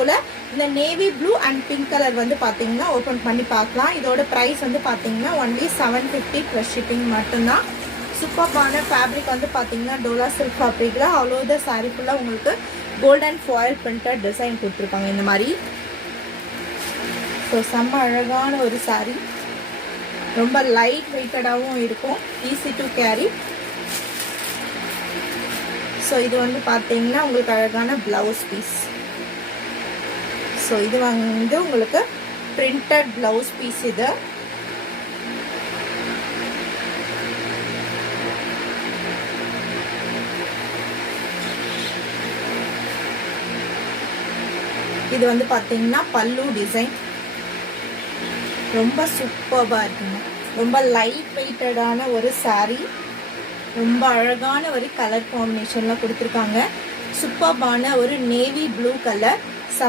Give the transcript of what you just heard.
போல் இந்த navy blue and pink colour வந்து பார்த்தீங்கன்னா ஓப்பன் பண்ணி பார்க்கலாம். இதோட ப்ரைஸ் வந்து பார்த்தீங்கன்னா ஒன்லி 750 ப்ளஸ் ஷிப்பிங் மட்டும்தான். சூப்பர்பான ஃபேப்ரிக் வந்து பார்த்தீங்கன்னா டோலா சில்க் ஃபேப்ரிக்கில் அவ்வளோத சாரீ ஃபுல்லாக உங்களுக்கு கோல்டன் ஃபாயில் பிரிண்டட் டிசைன் கொடுத்துருப்பாங்க இந்த மாதிரி. ஸோ செம்ம அழகான ஒரு சாரீ, ரொம்ப லைட் வெயிட்டடாகவும் இருக்கும், ஈஸி டு கேரி. ஸோ இது வந்து பார்த்தீங்கன்னா உங்களுக்கு அழகான ப்ளவுஸ் பீஸ். ஸோ இது வந்து உங்களுக்கு பிரிண்டட் ப்ளவுஸ் பீஸ். இது இது வந்து பார்த்தீங்கன்னா பல்லு டிசைன், ரொம்ப சூப்பராக இருக்குங்க. ரொம்ப லைட் வெயிட்டடான ஒரு சாரீ, ரொம்ப அழகான ஒரு கலர் காம்பினேஷன்லாம் கொடுத்துருக்காங்க. சூப்பர்பான ஒரு நேவி ப்ளூ கலர்